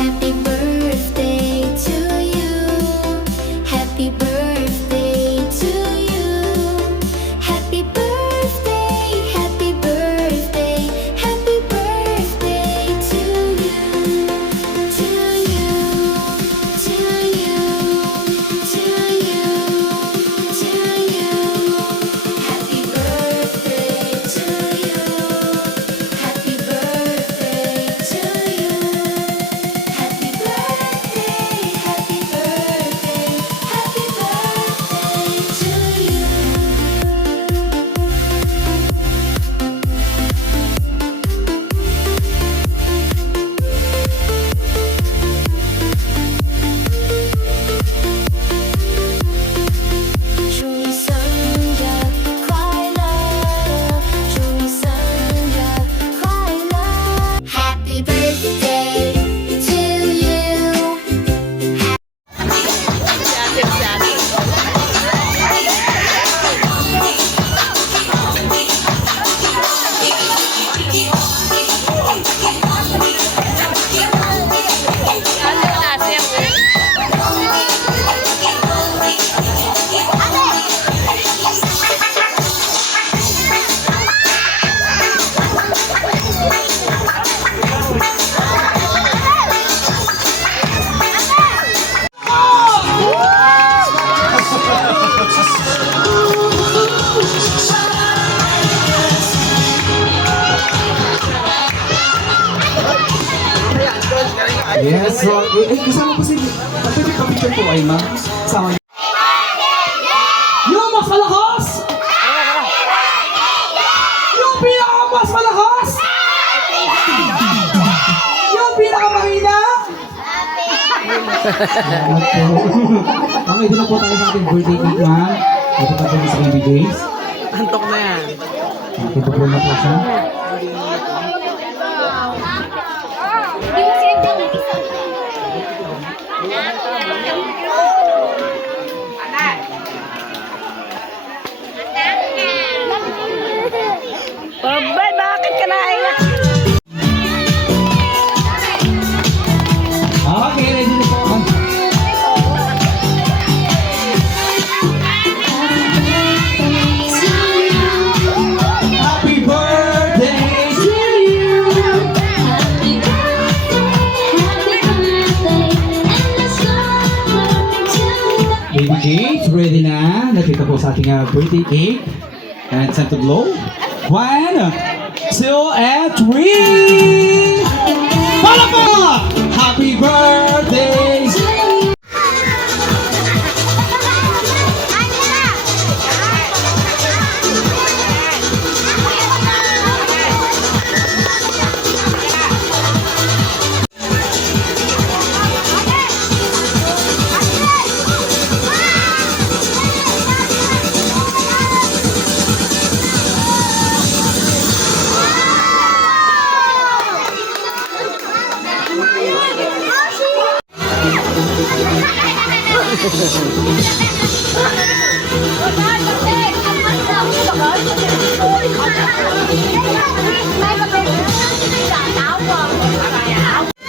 Happy birthday to you. Happy birthday to you. Happy birthday, happy birthday, happy birthday to you. To you, to you, to you, to you. Happy birthday to you. Happy birthday to you. Happy birthday, happy birthday, happy birthday to you.祝你生日快乐，祝你生日快乐。Happy birthday to you. Yes, so, kasama po si... Pwede pa-picture po ay ma'am. Kasama niyo. Yung mas malakas! Yung pinaka-mas malakas! Yung pinaka-mahina! Okay, doon na po tayo sa ating birthday cake, ma'am. Ito pa po sa baby days. Antok na yan. Ito po na po siya. Babay, bakit ka naiyak? Okay, ready na po. Happy birthday to you! Happy birthday, and the summer to you. Baby cake, ready na. Nakita po sa ating birthday cake. And time to blow. 1, 2, and 3! Palakpak! Happy birthday! Hãy subscribe cho kênh Ghiền Mì Gõ để không bỏ lỡ những video hấp dẫn.